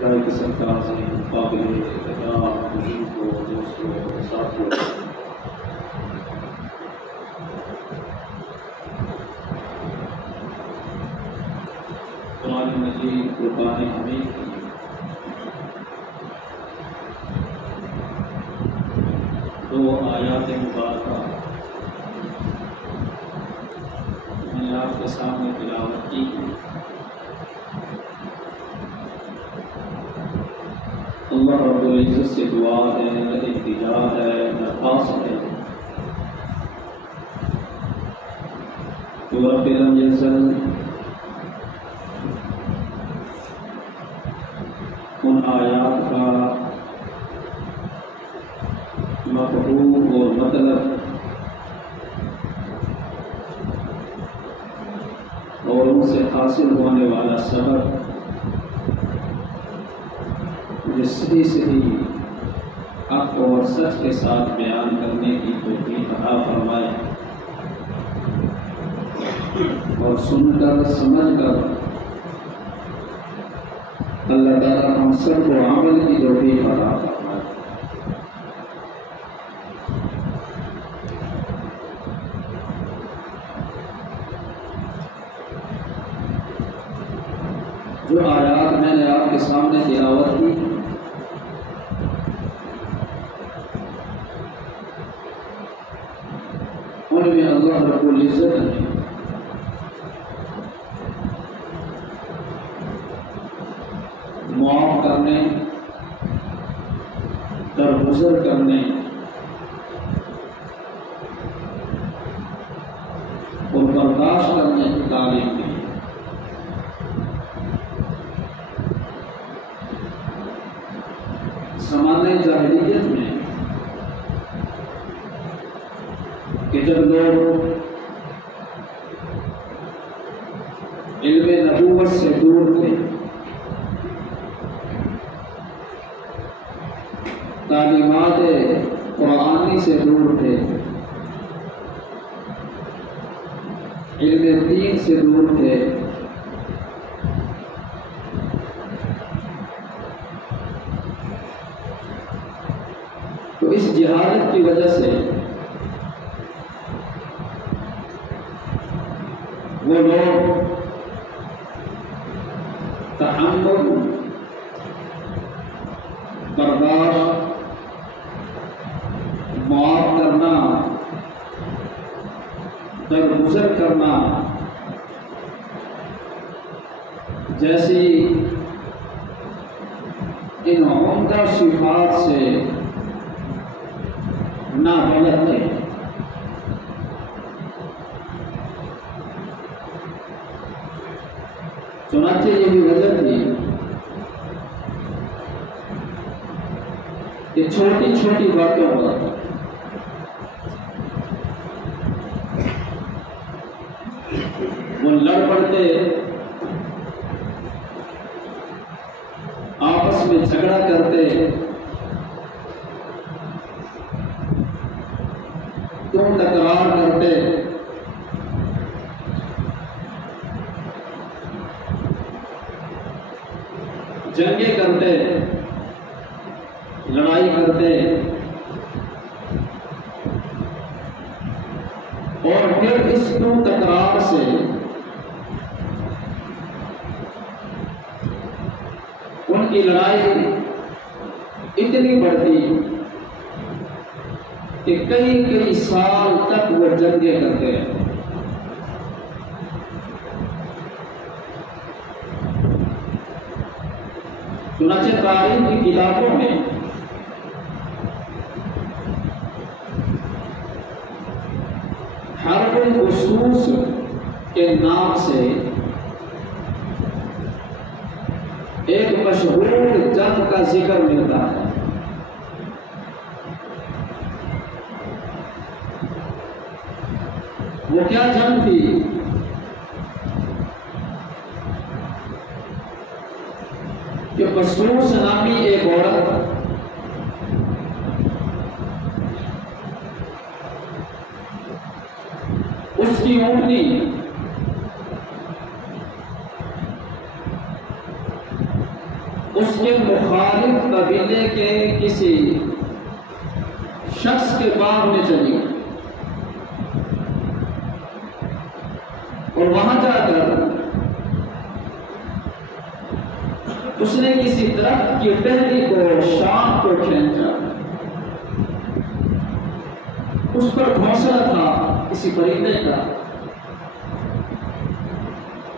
برائے قسم کا عظیم قابل احترام بزرگوں دوستوں ساتھیوں، قرآن مجید فرقان حمید کی دو آیات مبارکہ میں نے آپ کے سامنے تلاوت کی ہے۔ اللہ رب العزت سے دعا ہے، التجا ہے، درخواست ہے تو رب لم یزل ان آیات کا مفہوم اور مطلب اور ان سے حاصل ہونے والا سبب صحیح صحیح حق اور سچ کے ساتھ بیان کرنے کی توفیق عطا فرمائے، اور سن کر سمجھ کر اللہ تعالیٰ ہم سب کو عمل کی توفیق عطا فرمائے۔ جو آیات میں نے آپ کے سامنے تلاوت کی ان میں اللہ رب العزت نے معاف کرنے، درگزر کرنے اور برداشت کرنے کی تعلیم دی۔ زمانۂ جاہلیت میں کہ جب لوگ علم نبوت سے دور تھے، تعلیمات قرآنی سے دور تھے، علم دین سے دور تھے، تو اس جہالت کی وجہ سے وہ لوگ تحمل، برداشت، معاف کرنا، درگزر کرنا جیسی ان عمدہ صفات سے نابلد تھے۔ چنانچہ یہ بھی وجہ تھی کہ چھوٹی چھوٹی باتوں پر وہ لڑ پڑتے، آپس میں جھگڑا کرتے، تکرار کرتے، جنگیں کرتے، لڑائی کرتے، اور پھر اس تکرار سے ان کی لڑائی اتنی بڑھتی کہ کئی کئی سال تک وہ جنگیں کرتے رہتے۔ چنانچہ تاریخ کی کتابوں میں حرب الخصوص کے نام سے ایک مشہور جنگ کا ذکر ملتا ہے۔ وہ کیا جنگ تھی؟ کہ بسوس نامی ایک عورت اس کی اونٹنی اس کے مخالف قبیلے کے کسی شخص کے باغ میں چلی اور وہاں جا کر اس نے کسی درخت کی ٹہنی کو شاخ کو کھینچا. اس پر گھونسلہ تھا کسی پرندے کا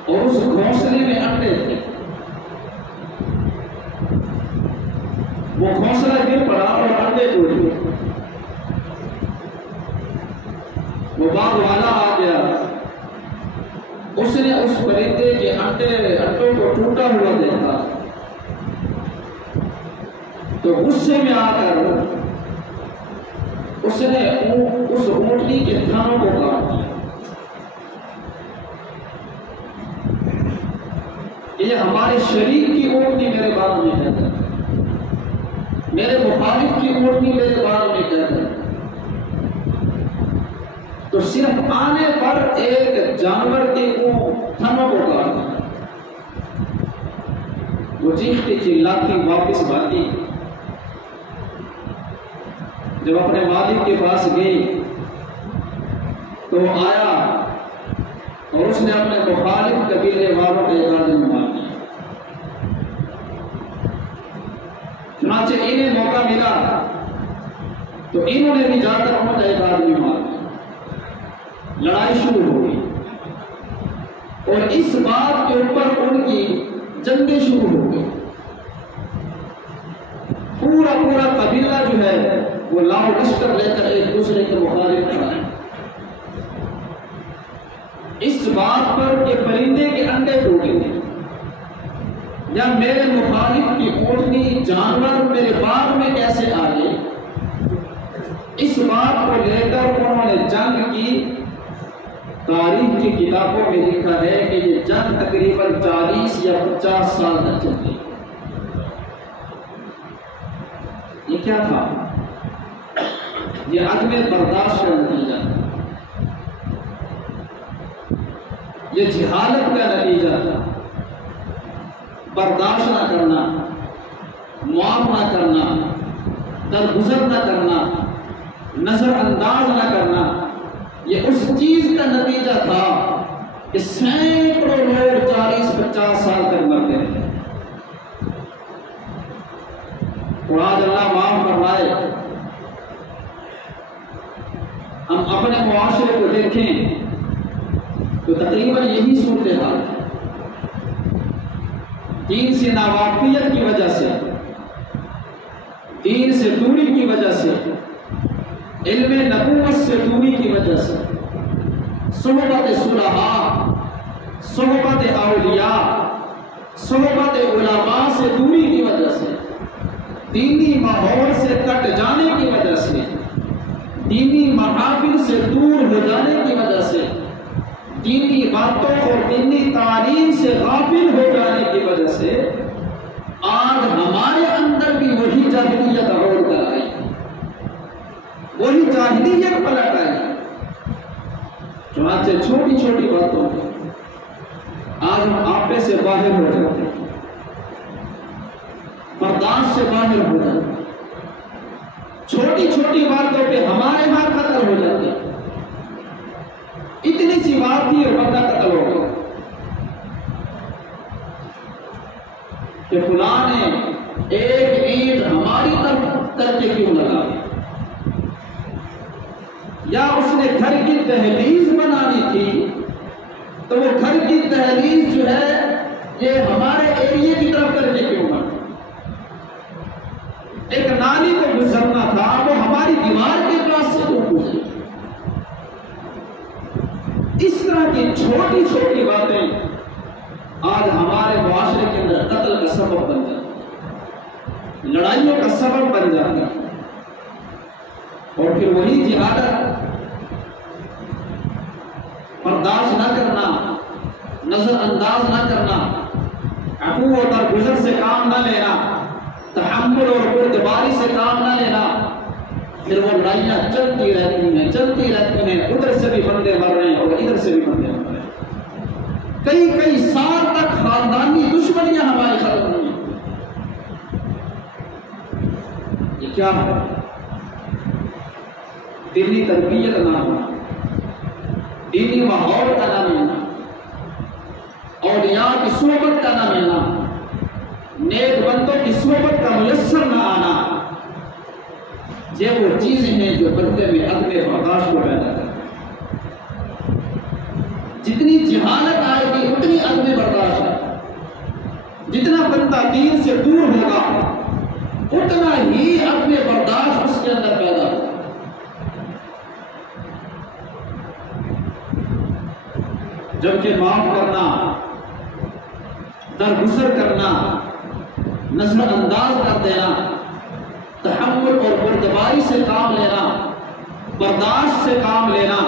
اور اس گھونسلے میں انڈے تھے. وہ گھونسلہ گر پڑا اور انڈے ٹوٹ گئے. وہ باغ والا آ گیا, اس نے اس پرندے کے انڈوں کو ٹوٹا ہوا دیکھا تو غصے میں آ کر اس نے اس اونٹنی کے تھنوں کو کاٹ دیا. یہ ہمارے شریک کی اونٹنی میرے باغ میں کہتا ہے, میرے مخالف کی اونٹنی میرے باغ میں کہتا ہے. تو صرف آنے پر ایک جانور کے تھنوں کو کاٹ دیا. وہ چیختی چلاتی واپس بھاگی. جب اپنے مالک کے پاس گئی تو وہ آیا اور اس نے اپنے مخالف قبیلے والوں کے ایک آدمی مار دیا. چنانچہ انہیں موقع ملا تو انہوں نے بھی جا کر ان کا ایک آدمی مار دیا. لڑائی شروع ہو گئی اور اس بات کے اوپر ان کی جنگیں شروع ہو گئی. پورا قبیلہ جو ہے وہ لاؤ لشکر لے کر ایک دوسرے کے مخالف کھڑا ہے اس بات پر کہ پرندے کے انڈے ٹوٹے تھے یا میرے مخالف کی اونٹنی جانور میرے باغ میں کیسے آ گئے. اس بات کو لے کر انہوں نے جنگ کی. تاریخ کی کتابوں میں لکھا ہے کہ یہ جنگ تقریباً 40 یا 50 سال تک چلتی. یہ کیا تھا؟ یہ عدم برداشت کا نتیجہ تھا, یہ جہالت کا نتیجہ تھا. برداشت نہ کرنا, معاف نہ کرنا, درگزر نہ کرنا, نظر انداز نہ کرنا, یہ اس چیز کا نتیجہ تھا کہ سینکڑوں لوگ 40-50 سال تک مرتے رہے. اور آج اللہ معاف فرمائے, ہم اپنے معاشرے کو دیکھیں تو تقریباً یہی صورتحال ہے. دین سے ناواقفیت کی وجہ سے, دین سے دوری کی وجہ سے, علم نبوت سے دوری کی وجہ سے, صحبت صلحاء, صحبت اولیاء, صحبت علماء سے دوری کی وجہ سے, دینی ماحول سے کٹ جانے کی وجہ سے, دینی محافل سے دور ہو جانے کی وجہ سے, دینی باتوں اور دینی تعلیم سے غافل ہو جانے کی وجہ سے آج ہمارے اندر بھی وہی جاہلیت روڑ کر آئی, وہی جاہلیت پلٹ آئی. چنانچہ چھوٹی چھوٹی باتوں میں آج ہم آپے سے باہر ہو جاتے ہیں, برداشت سے باہر ہو جاتے ہیں. چھوٹی چھوٹی باتوں پہ ہمارے ہاں قتل ہو جاتے ہیں. اتنی سی بات تھی اور بندہ قتل ہو گیا کہ فلاں نے ایک اینٹ ہماری طرف کر کے کیوں لگا, یا اس نے گھر کی دہلیز بنانی تھی تو وہ گھر کی دہلیز جو ہے یہ ہمارے ایریے کی طرف کر کے کیوں بنا. ایک نالی کو گزرنا تھا وہ ہماری دیوار کے پاس سے کیوں گزری. اس طرح کی چھوٹی چھوٹی باتیں آج ہمارے معاشرے کے اندر قتل کا سبب بن جاتی, لڑائیوں کا سبب بن جاتی. اور پھر وہی جہالت, برداشت نہ کرنا, نظر انداز نہ کرنا, عفو و درگزر سے کام نہ لینا, تحمل اور بردباری سے کام نہ لینا, پھر وہ لڑائیاں چلتی رہتی ہیں. ادھر سے بھی بندے مر رہے ہیں اور ادھر سے بھی بندے مر رہے ہیں. کئی سال تک خاندانی دشمنیاں ہماری ختم نہیں. کیا ہے؟ دینی تربیت نہ ہونا، دینی ماحول کا نہ ملنا، اولیاء کی صحبت کا نہ ملنا، نیک بندوں کی صحبت کا میسر نہ آنا، یہ وہ چیزیں ہیں جو بندے میں عدم برداشت کو پیدا کرتی ہیں۔ جتنی جہالت آئے گی اتنی عدم برداشت ہے، جتنا بندہ دین سے دور ہوگا اتنا ہی عدم برداشت اس کے اندر پیدا ہوگا۔ جبکہ معاف کرنا، درگزر کرنا، نظر انداز کر دینا، تحمل اور بردباری سے کام لینا، برداشت سے کام لینا،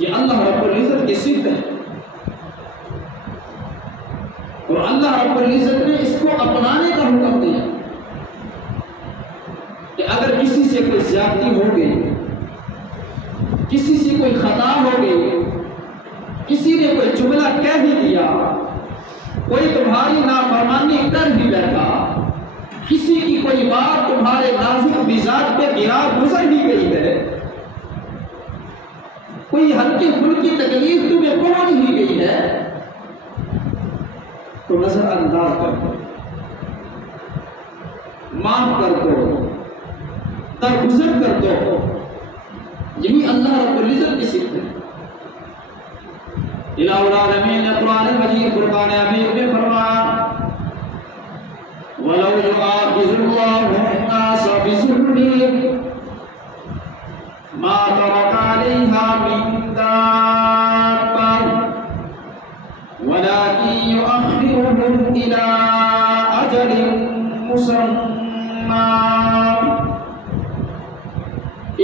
یہ اللہ رب العزت کی صفت ہے، اور اللہ رب العزت نے اس کو اپنانے کا حکم دیا کہ اگر کسی سے کوئی زیادتی ہو گئی، کسی سے کوئی خطا ہو گئی، کسی نے کوئی جملہ کہہ ہی دیا، کوئی تمہاری نافرمانی کر ہی بیٹھا، کسی کی کوئی بات تمہارے نازک مزاج پہ گرا گزر ہی گئی ہے، کوئی ہلکی پھلکی تکلیف تمہیں پہنچ ہی گئی ہے، تو نظر انداز کر دو، معاف کر دو، درگزر کر دو۔ یہی اللہ رب العزت کی صفت ہے۔ الہ العالمین نے قرآن مجید فرقان حمید میں فرمایا وَلَوْ يُؤَاخِذُ اللَّهُ النَّاسَ بِظُلْمِهِمْ مَا تَرَكَ عَلَيْهَا مِن دَابَّةٍ وَلَكِن يُؤَخِّرُهُمْ إِلَىٰ أَجَلٍ مُّسَمًّى۔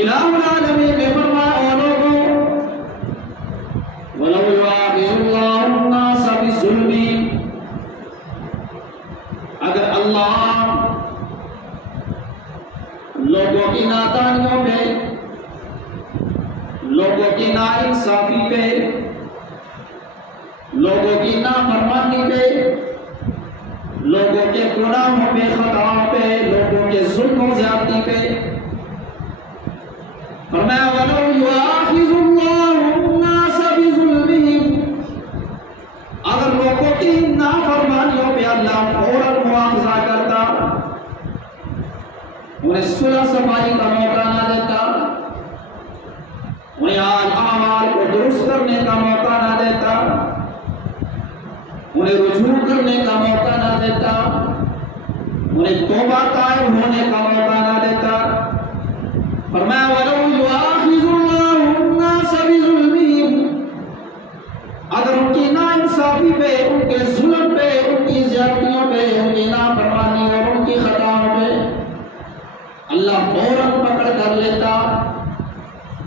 الہ العالمین نے فرمایا اے لوگوں، وَلَوْ يُؤَاخِذُ اللَّهُ النَّاسَ بِظُلْمِهِمْ، اگر اللہ لوگوں کی نادانیوں پہ، لوگوں کی ناانصافی پہ، لوگوں کی نافرمانی پہ، لوگوں کے گناہوں پہ، خطاؤں پہ، لوگوں کے ظلم و زیادتی پہ، فرمایا وَلَوْ يُؤَاخِذُ اللَّهُ النَّاسَ بِظُلْمِهِمْ، اگر لوگوں کی نافرمانیوں پہ اللہ فوراً مواخذہ کرتا، انہیں صلح صفائی کا موقع نہ دیتا، انہیں اعمال کو درست کرنے کا موقع نہ دیتا، انہیں رجوع کرنے کا موقع نہ دیتا، انہیں توبہ قائم ہونے کا موقع نہ دیتا، فرمایا وَلَوْ يُؤَاخِذُ اللَّهُ النَّاسَ بِظُلْمِهِمْ، اگر ان کی ناانصافی پہ، ان کے ظلم پہ، ان کی زیادتیوں پہ، ان کی نافرمانی اور ان کی خطاؤں پہ اللہ فوراً پکڑ کر لیتا،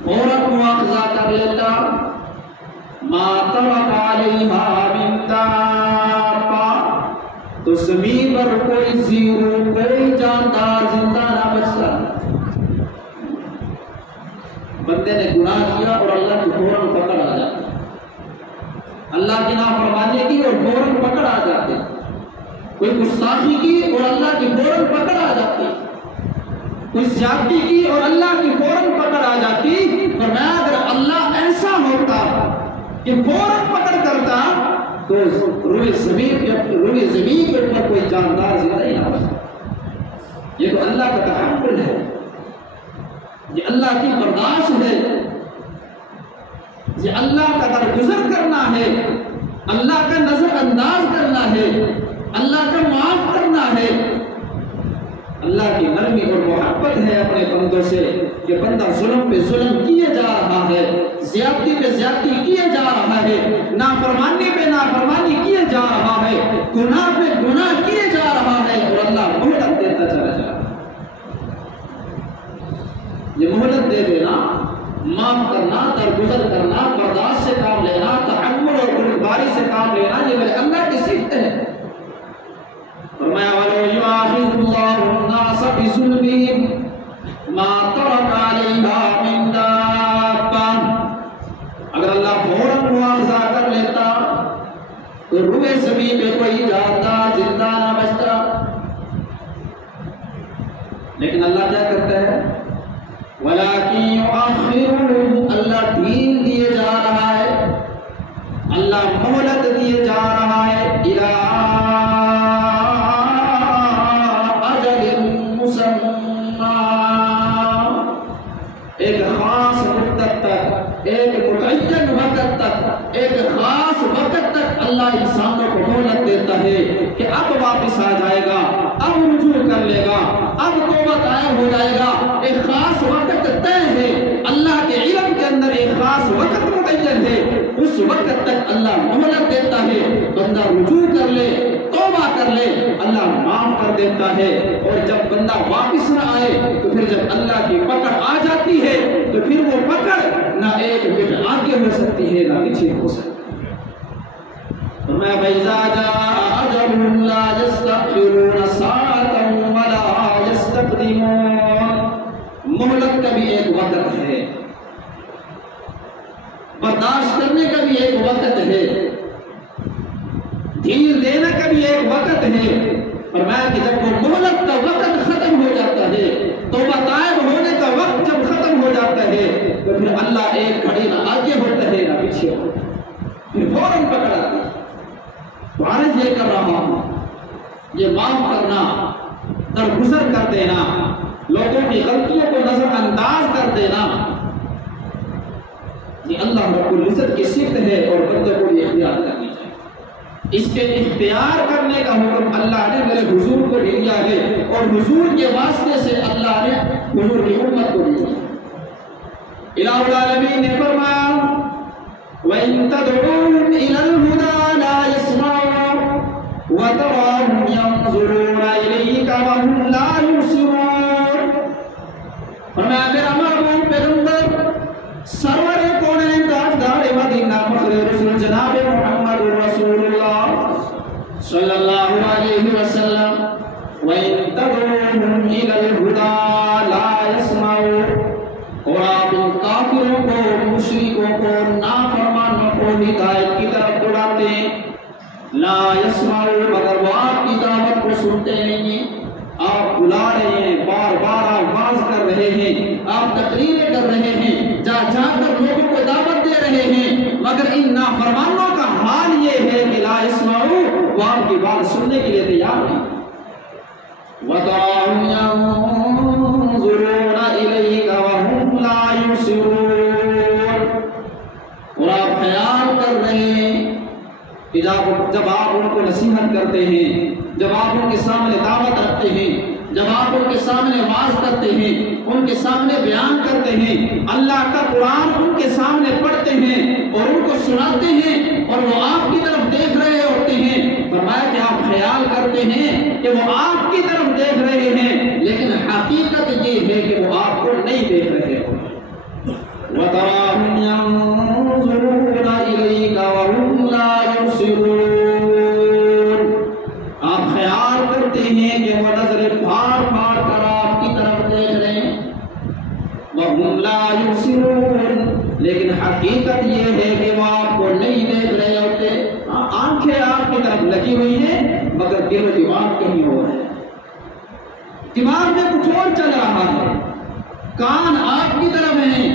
فوراً مواخذہ کر لیتا، مَا تَرَكَ عَلَيْهَا مِن دَابَّةٍ، تو زمین پر کوئی زیرو، کوئی جاندار زندہ نہ بچتا۔ بندے نے گناہ کیا اور اللہ کی فوراً پکڑ آ جاتی، اللہ کی نافرمانی کی اور فوراً پکڑ آ جاتی، کوئی گستاخی کی اور اللہ کی فوراً پکڑ آ جاتی، کوئی زیادتی کی اور اللہ کی فوراً پکڑ آ جاتی۔ فرمایا اگر اللہ ایسا ہوتا کہ فوراً پکڑ کرتا تو روئے زمین کے اوپر کوئی جاندار زندہ ہی نہ بچتا۔ یہ تو اللہ کا تحمل ہے، یہ اللہ کی برداشت ہے، یہ اللہ کا درگزر کرنا ہے، اللہ کا نظر انداز کرنا ہے، اللہ کا معاف کرنا ہے۔ اللہ کی نرمی اور محبت ہے اپنے بندوں سے کہ بندہ ظلم پہ ظلم کیے جا رہا ہے، زیادتی پہ زیادتی کیے جا رہا ہے، نافرمانی پہ نافرمانی کیے جا رہا ہے، گناہ پہ گناہ کیے جا رہا ہے، اور اللہ مہلت دیتا چلا جا رہا ہے۔ یہ مہلت دے دینا، معاف کرنا، درگزر کرنا، برداشت سے کام لینا، تحمل اور بردباری سے کام لینا، یہ میرے اللہ کی صفت ہے۔ فرمایا وَلَوْ يُؤَاخِذُ اللَّهُ النَّاسَ بِظُلْمِهِمْ مَا تَرَكَ عَلَيْهَا مِن دَابَّةٍ، اگر اللہ فوراً مواخذہ کر لیتا تو روئے زمین پہ کوئی جاندار زندہ نہ بچتا۔ لیکن اللہ کیا کرتا ہے؟ وَلَٰكِن يُؤَخِّرُهُمْ، اللہ ڈھیل دیے جا رہا ہے، اللہ مہلت دیے جا رہا ہے إِلَىٰ أَجَلٍ مُّسَمًّى، ایک خاص مدت تک، ایک متعین وقت تک، ایک خاص وقت تک اللہ انسانوں کو مہلت دیتا ہے کہ اب واپس آ جائے گا، اب رجوع کر لے گا، اب توبہ طائب ہو جائے گا۔ ایک خاص وقت طے ہے، اللہ کے علم کے اندر ایک خاص وقت متعین ہے، اس وقت تک اللہ مہلت دیتا ہے، بندہ رجوع کر لے، توبہ کر لے، اللہ معاف کر دیتا ہے۔ اور جب بندہ واپس نہ آئے تو پھر جب اللہ کی پکڑ آ جاتی ہے تو پھر وہ پکڑ نہ ایک بٹ آگے ہو سکتی ہے نہ پیچھے ہو سکتی ہے۔ فرمایا فَإِذَا جَاءَ أَجَلُهُمْ لَا يَسْتَأْخِرُونَ سَاعَةً وَلَا يَسْتَقْدِمُونَ، مہلت کا بھی ایک وقت ہے، برداشت کرنے کا بھی ایک وقت ہے، ڈھیل دینے کا بھی ایک وقت ہے۔ فرمایا کہ جب وہ مہلت کا وقت ختم ہو جاتا ہے، توبہ طائب ہونے کا وقت جب ختم ہو جاتا ہے تو پھر اللہ ایک گھڑی نہ آگے ہوتا ہے نہ پیچھے ہوتا ہے، پھر فوراً پکڑاتا ہے۔ تو عرض یہ کر رہا ہوں، یہ معاف کرنا، درگزر کر دینا، لوگوں کی غلطیوں کو نظر انداز کر دینا، یہ اللہ رب العزت کی صفت ہے اور بندے کو یہ اختیار کرنی چاہیے۔ اس کے اختیار کرنے کا حکم اللہ نے میرے حضور کو دیا ہے اور حضور کے واسطے سے اللہ نے حضور کی امت کو دیا ہے۔ الہ العالمین نے فرمایا وَإِن تَدْعُوهُمْ إِلَى الْهُدَىٰ لَا يَسْمَعُونَ وَتَرَاهُمْ يَنظُرُونَ إِلَيْكَ وَهُمْ لَا يُبْصِرُونَ۔ فرمایا میرا محبوب پیغمبر سرور کونین تاجدار مدینہ فخر رسول جناب محمد رسول اللہ صلی اللہ علیہ وسلم وَإِن تَدْعُوهُمْ إِلَى الْهُدَىٰ لَا يَسْمَعُونَ، اور آپ ان کافروں کو، مشرکوں کو، نافرمانوں کو ہدایت کی طرف بلاتے ہیں، لا يسمعون، مگر وہ آپ کی دعوت کو سنتے نہیں ہیں۔ آپ بلا رہے ہیں، بار بار آپ واعظ کر رہے ہیں، آپ تقریریں کر رہے ہیں، جا جا کر لوگوں کو دعوت دے رہے ہیں، مگر ان نافرمانوں کا حال یہ ہے کہ لا يسمعون، وہ آپ کی بات سننے کے لیے تیار نہیں۔ وَتَرَاهُمْ يَنظُرُونَ إِلَيْكَ وَهُمْ لَا يُبْصِرُونَ، اور آپ خیال کر رہے ہیں کہ جب آپ ان کو نصیحت کرتے ہیں، جب آپ ان کے سامنے دعوت رکھتے ہیں، جب آپ ان کے سامنے واعظ کرتے ہیں، ان کے سامنے بیان کرتے ہیں، اللہ کا قرآن ان کے سامنے پڑھتے ہیں اور ان کو سناتے ہیں اور وہ آپ کی طرف دیکھ رہے ہوتے ہیں، فرمایا کہ آپ خیال کرتے ہیں کہ وہ آپ کی طرف دیکھ رہے ہیں، لیکن حقیقت یہ ہے کہ وہ آپ کو نہیں دیکھ رہے ہوتے۔ وَتَرَاهُمْ يَنظُرُونَ إِلَيْكَ وَهُمْ لَا يُبْصِرُونَ، آپ خیال کرتے ہیں کہ وہ نظر پھاڑ پھاڑ کر آپ کی طرف دیکھ رہے ہیں، وَهُمْ لَا يُبْصِرُونَ، لیکن حقیقت یہ ہے کہ وہ آپ کو نہیں دیکھ رہے ہوتے۔ آنکھیں آپ کی طرف لگی ہوئی ہیں مگر دل و دماغ کہیں اور ہے، دماغ میں کچھ اور چل رہا ہے، کان آپ کی طرف ہیں،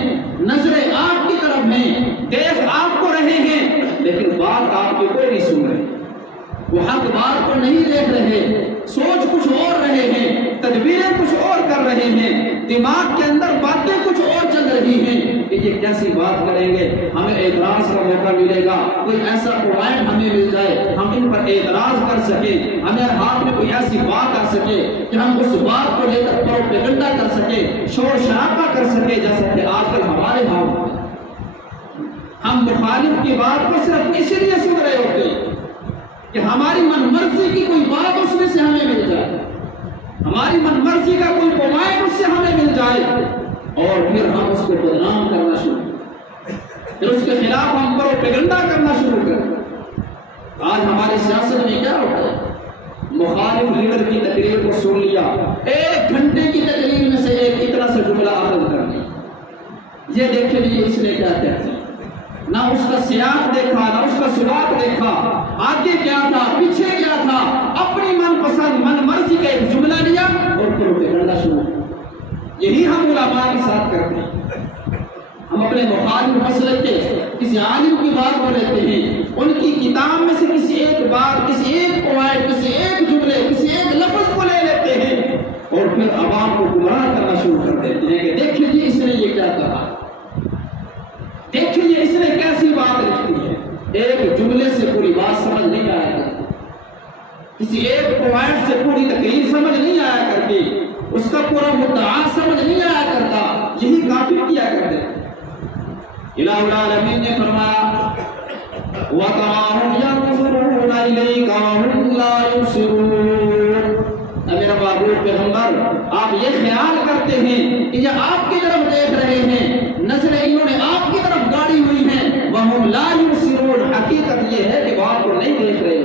نظریں آپ کی طرف ہیں، دیکھ آپ کو رہے ہیں، لیکن بات آپ کی کوئی نہیں سن رہے، وہ حق بات کو نہیں دیکھ رہے، سوچ کچھ اور رہے ہیں، تدبیریں کچھ اور کر رہے ہیں، دماغ کے اندر باتیں کچھ اور چل رہی ہیں کہ یہ کیسی بات کریں گے، ہمیں اعتراض کا موقع ملے گا، کوئی ایسا پوائنٹ ہمیں مل جائے ہم ان پر اعتراض کر سکیں، ہمیں ہاتھ میں کوئی ایسی بات آ سکے کہ ہم اس بات کو لے کر پروپیگنڈا کر سکیں، شور شرابہ کر سکیں، جیسا کہ آج کل ہمارے ہاں ہم مخالف کی بات کو صرف اسی لیے سن رہے ہوتے ہیں کہ ہماری من مرضی کی کوئی بات اس میں سے ہمیں مل جائے، ہماری من مرضی کا کوئی پوائنٹ اس سے ہمیں مل جائے اور پھر ہم اس کو بدنام کرنا شروع کریں، پھر اس کے خلاف ہم پروپیگنڈا کرنا شروع کریں۔ آج ہماری سیاست میں کیا ہوتا ہے، مخالف لیڈر کی تقریر کو سن لیا، 1 گھنٹے کی تقریر میں سے ایک اتنا سا جملہ عرض کر لیا، یہ دیکھے لیے اس نے کیا کہتے ہیں، نہ اس کا سیاق دیکھا، نہ اس کا سراغ دیکھا، آگے کیا تھا، پیچھے کیا تھا، اپنی من پسند من مرضی کا ایک جملہ لیا اور پروپیگنڈا شروع کیا۔ یہی ہم علماء کے ساتھ کرتے ہیں. ہم اپنے مخالف مسلک کے کسی عالم کی بات کو لیتے ہیں، ان کی کتاب میں سے کسی ایک بات، کسی ایک پوائنٹ، کسی ایک جملے، کسی ایک لفظ کو لے لیتے ہیں اور پھر عوام کو گمراہ کرنا شروع کر دیتے ہیں کہ دیکھیے جی اس نے یہ کیا کہا، دیکھیے اس نے کیسی بات لکھی ہے. ایک جملے سے پوری بات سمجھ نہیں آیا کرتی، کسی ایک پوائنٹ سے پوری تقریر سمجھ نہیں آیا کرتی، اس کا پورا مدعا سمجھ نہیں آیا کرتا. یہی کافر کیا کرتے ہیں. الہ العالمین نے فرمایا وَتَرَاهُمْ يَنظُرُونَ إِلَيْكَ وَهُمْ لَا يُبْصِرُونَ. میرا محبوب پیغمبر، آپ یہ خیال کرتے ہیں کہ یہ آپ کی طرف دیکھ رہے ہیں، نظریں انہوں نے آپ کی طرف گاڑی ہوئی ہیں. وَهُمْ لَا يُبْصِرُونَ، حقیقت یہ ہے کہ وہ آپ کو نہیں دیکھ رہے.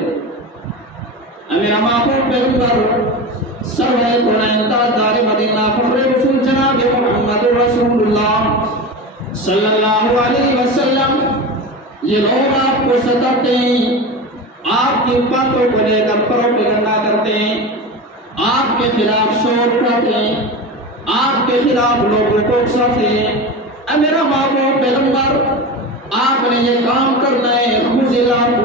میرا محبوب پیغمبر سرور کونین تاجدار مدینہ فخر رسول جناب محمد رسول اللہ صلی اللہ علیہ وسلم، یہ لوگ آپ کو ستاتے ہیں، آپ کی باتوں کو لے کر پروپیگنڈا کرتے ہیں، آپ کے خلاف شور اٹھاتے ہیں، آپ کے خلاف لوگوں کو اکساتے ہیں. اے میرا محبوب پیغمبر، آپ نے یہ کام کرنا ہے. خذ العفو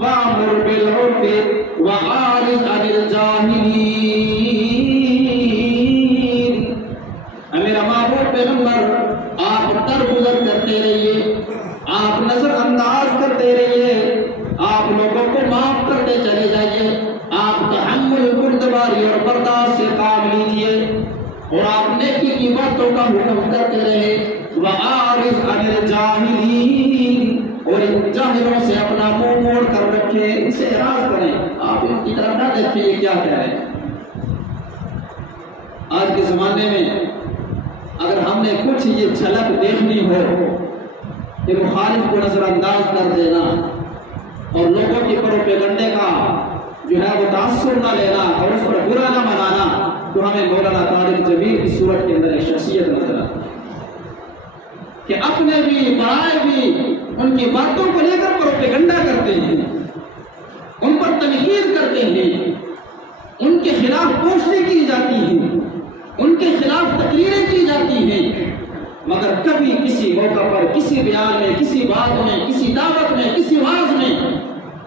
وامر بالعرف وأعرض عن الجاہلین. اے میرا محبوب پیغمبر، آپ درگزر کرتے رہیے، آپ نظر انداز کرتے رہیے، آپ لوگوں کو معاف کرتے چلے جائیے، آپ تحمل بردباری اور برداشت سے کام لیجیے اور آپ نیکی کی باتوں کا حکم کرتے رہے. وَأَعْرِضْ عَنِ الْجَاهِلِينَ، اور ان جاہلوں سے اپنا منہ موڑ کر رکھے، ان سے اعراض کریں، آپ ان کی طرف نہ دیکھیں یہ کیا کہہ رہے ہیں. آج کے زمانے میں اگر ہم نے کچھ یہ جھلک دیکھنی ہو کہ مخالف کو نظر انداز کر دینا اور لوگوں کے پروپیگنڈے کا جو ہے وہ تاثر نہ لینا اور اس پر برا نہ منانا، تو ہمیں مولانا طارق جمیل کی صورت کے اندر ایک شخصیت نظر آتی ہے کہ اپنے بھی برائے بھی ان کی باتوں کو لے کر پروپیگنڈا کرتے ہیں، ان پر تنقید کرتے ہیں، ان کے خلاف پوسٹیں کی جاتی ہیں، ان کے خلاف تقریریں کی جاتی ہیں، مگر کبھی کسی موقع پر، کسی بیان میں، کسی بات میں، کسی دعوت میں، کسی واعظ میں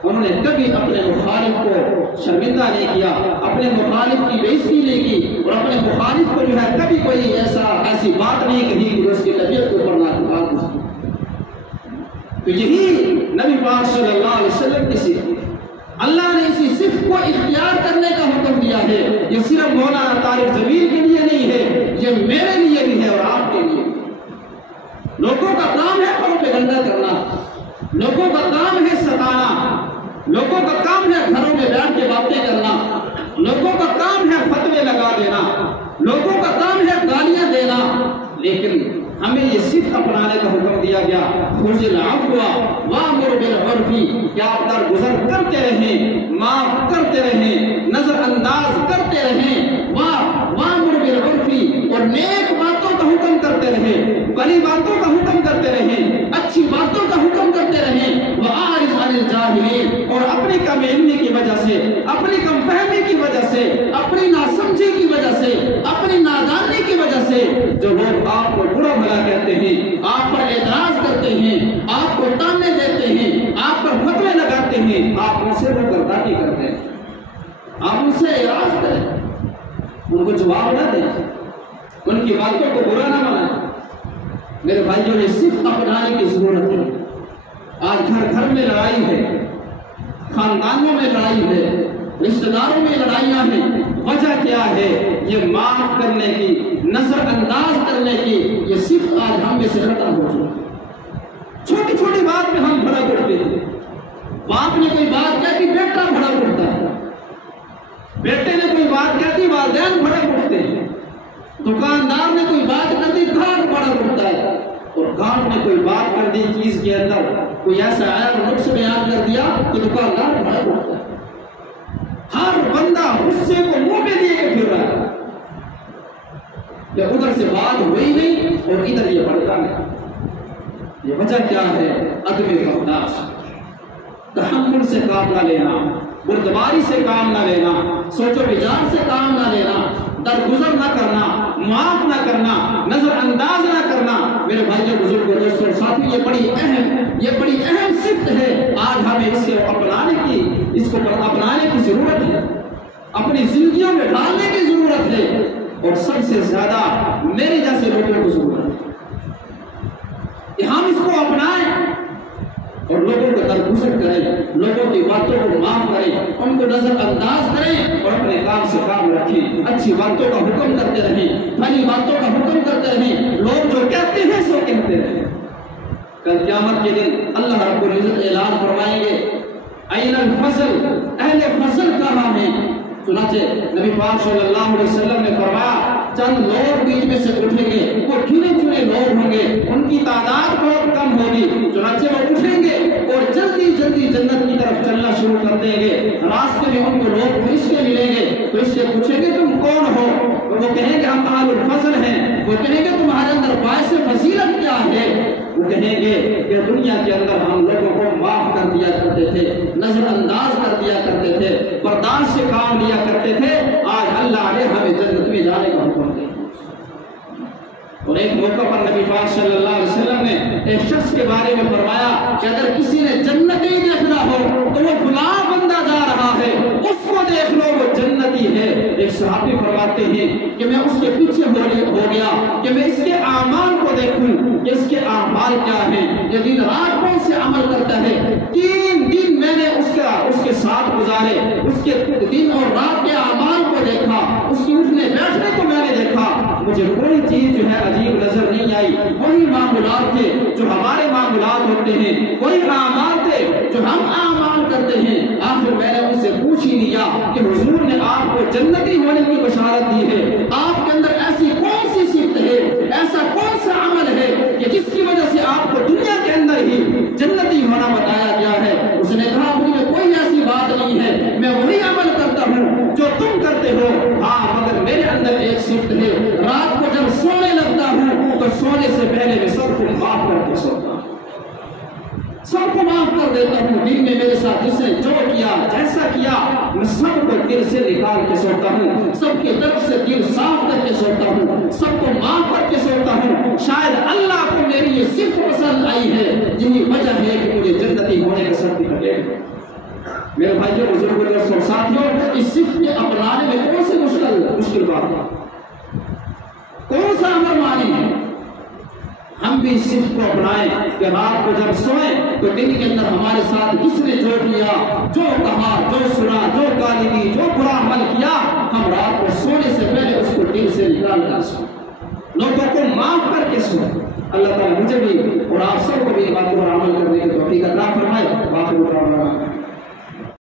انہوں نے کبھی اپنے مخالف کو شرمندہ نہیں کیا، اپنے مخالف کی بے عزتی نہیں کی اور اپنے مخالف کو جو ہے کبھی کوئی ایسی بات نہیں کہی کہ اس کی طبیعت کو اوپر ناگوار گزری. تو یہی نبی پاک صلی اللہ علیہ وسلم کی صفت ہے. اللہ نے اسی صفت کو اختیار کرنے کا حکم دیا ہے. یہ صرف مولانا طارق جمیل کے لیے نہیں ہے، یہ میرے لیے بھی ہے اور آپ کے لیے. لوگوں کا کام ہے پروپیگنڈا کرنا، لوگوں کا کام ہے ستانا، لوگوں کا کام ہے گھروں میں بیٹھ کے باتیں کرنا، لوگوں کا کام ہے فتوے لگا دینا، لوگوں کا کام ہے گالیاں دینا. لیکن ہمیں یہ صفت اپنانے کا حکم دیا گیا، خذ العفو وامر بالعرف، کہ آپ درگزر کرتے رہیں، معاف کرتے رہیں، نظر انداز کرتے رہیں، وامر بالعرف، اور نیک باتوں کا حکم کرتے رہیں، بڑی باتوں کا حکم کرتے رہیں، اچھی باتوں کا حکم کرتے رہیں. وَأَعْرِضْ عَنِ الْجَاهِلِينَ، اور اپنی کم علمی کی وجہ سے، اپنی کم فہمی کی وجہ سے، اپنی ناسمجھی کی وجہ سے، اپنی نادانی کی وجہ سے جو لوگ آپ کو برا بھلا کہتے ہیں، آپ پر اعتراض کرتے ہیں، آپ کو تانے دیتے ہیں، آپ پر فتوے لگاتے ہیں، آپ ان سے روگردانی کرتے ہیں، آپ ان سے اعراض کریں، ان کو جواب نہ دیں، ان کی باتوں کو برا نہ مانیں. میرے بھائیوں، یہ صرف اپنانے کی ضرورت ہے. آج گھر گھر میں لڑائی ہے، خاندانوں میں لڑائی ہے، رشتہ داروں میں لڑائیاں ہیں. وجہ کیا ہے؟ یہ معاف کرنے کی، نظر انداز کرنے کی یہ صرف آج ہم میں سے ختم ہو چکی. چھوٹی چھوٹی بات میں ہم بھڑک اٹھتے ہیں. باپ نے کوئی بات کہتی بیٹا بھڑک اٹھتا ہے، بیٹے نے کوئی بات کہتی والدین بھڑک اٹھتے ہیں، دکاندار نے کوئی بات کر دی گاہک بھڑک اٹھتا ہے، اور گاہک نے کوئی بات کر دی چیز کے اندر کوئی ایسا عیب نقص بیان کر دیا کہ دکاندار بھڑک اٹھتا ہے. ہر بندہ غصے کو منہ پہ دیے کے پھر رہا ہے کہ ادھر سے بات ہوئی نہیں اور ادھر یہ بڑھتا نہیں. یہ وجہ کیا ہے؟ عدم برداشت، تحمل سے کام نہ لینا، بردباری سے کام نہ لینا، سوچ و بچار سے کام نہ لینا، درگزر نہ کرنا، معاف نہ کرنا، نظر انداز نہ کرنا۔ میرے بھائیوں، بزرگوں، دوستوں، ساتھی، یہ بڑی اہم صفت ہے۔ آج ہمیں اس کو اپنانے کی ضرورت ہے، اپنی زندگیوں میں ڈالنے کی ضرورت ہے، اور سب سے زیادہ میرے جیسے لوگوں کو ضرورت ہے کہ ہم اس کو اپنائیں اور لوگوں کو درگزر کریں، لوگوں کی باتوں کو معاف کریں، ان کو نظر انداز کریں اور اپنے کام سے کام رکھیں۔ اچھی باتوں کا حکم کرتے رہیں، بھلی باتوں کا حکم کرتے رہیں، لوگ جو کہتے ہیں سو کہتے رہیں۔ کل قیامت کے دن اللہ رب العزت اعلان فرمائیں گے، این الفضل، اہل فضل کہاں ہیں؟ چنانچہ نبی پاک صلی اللہ علیہ وسلم نے فرمایا چند لوگ بیچ میں سے اٹھیں گے، وہ گنے چنے لوگ ہوں گے، ان کی تعداد بہت کم ہوگی، چنانچہ وہ اٹھیں گے اور جلدی جلدی جنت کی طرف چلنا شروع کر دیں گے۔ راستے میں ان کو لوگ فرشتے ملیں گے، فرشتے پوچھیں گے تم کون ہو؟ وہ کہیں گے ہم اہل الفضل ہیں۔ وہ کہیں گے تمہارے اندر باعث فضیلت کیا ہے؟ وہ کہیں گے کہ دنیا کے اندر ہم لوگوں کو معاف کر دیا کرتے تھے، نظر انداز کر دیا کرتے تھے، برداشت سے کام لیا کرتے تھے، آج اللہ نے ہمیں جنت میں جانے کا حکم دیا۔ اور ایک موقع پر نبی پاک صلی اللہ علیہ وسلم نے ایک شخص کے بارے میں فرمایا کہ اگر کسی نے جنتی دیکھنا ہو تو وہ فلاں بندہ جا رہا ہے، اس کو دیکھ لو، وہ جنتی ہے۔ ایک صحابی فرماتے ہیں کہ میں اس کے پیچھے ہو گیا کہ میں اس کے اعمال کو دیکھوں کہ اس کے اعمال کیا ہیں، یہ دن رات کون سے عمل کرتا ہے۔ 3 دن میں نے اس کے ساتھ گزارے، اس کے دن اور رات کے اعمال کو دیکھا، اس کے اٹھنے بیٹھنے کو میں نے دیکھا، مجھے کوئی چیز جو ہے عجیب نظر نہیں آئی۔ وہی معمولات تھے جو ہمارے معمولات ہوتے ہیں، وہی اعمال تھے جو ہم اعمال کرتے ہیں۔ آخر میں نے ان سے پوچھ ہی لیا کہ حضور نے آپ کو جنتی ہونے کی بشارت دی ہے، آپ کے اندر ایسی کون سی صفت ہے، ایسا کون سا عمل ہے کہ جس کی وجہ سے آپ کو دنیا کے اندر ہی جنتی ہونا بتایا گیا ہے؟ اس نے کہا مجھے کوئی ایسی بات نہیں ہے، میں وہی عمل کرتا ہوں جو تم کرتے ہو، ہاں مگر میرے اندر ایک صفت ہے، رات کو جب سونے لگتا ہوں تو سونے سے پہلے میں سب کو معاف کر کے سوتا ہوں، سب کو معاف کر دیتا ہوں۔ دن میں میرے ساتھ جس نے جو کیا، جیسا کیا، میں سب کو دل سے نکال کے سوتا ہوں، سب کی طرف سے دل صاف کر کے سوتا ہوں، سب کو معاف کر کے سوتا ہوں۔ شاید اللہ کو میری یہ صفت پسند آئی ہے، یہی وجہ ہے کہ مجھے جنتی ہونے کا سرٹیفکیٹ۔ میرے بھائیوں، بزرگوں اور ساتھیوں، اس صفت کے اپنانے میں کون سی مشکل بات ہے، کون سا امر مانی ہے؟ ہم بھی اس صفت کو اپنائیں کہ رات کو جب سوئیں تو دن کے اندر ہمارے ساتھ کس نے جو کیا، جو کہا، جو سنا، جو گالی دی، جو برا عمل کیا، ہم رات کو سونے سے پہلے اس کو دل سے نکال کر سوئیں، لوگوں کو معاف کر کے سوئیں۔ اللہ تعالیٰ مجھے بھی اور آپ سب کو بھی باتوں پر عمل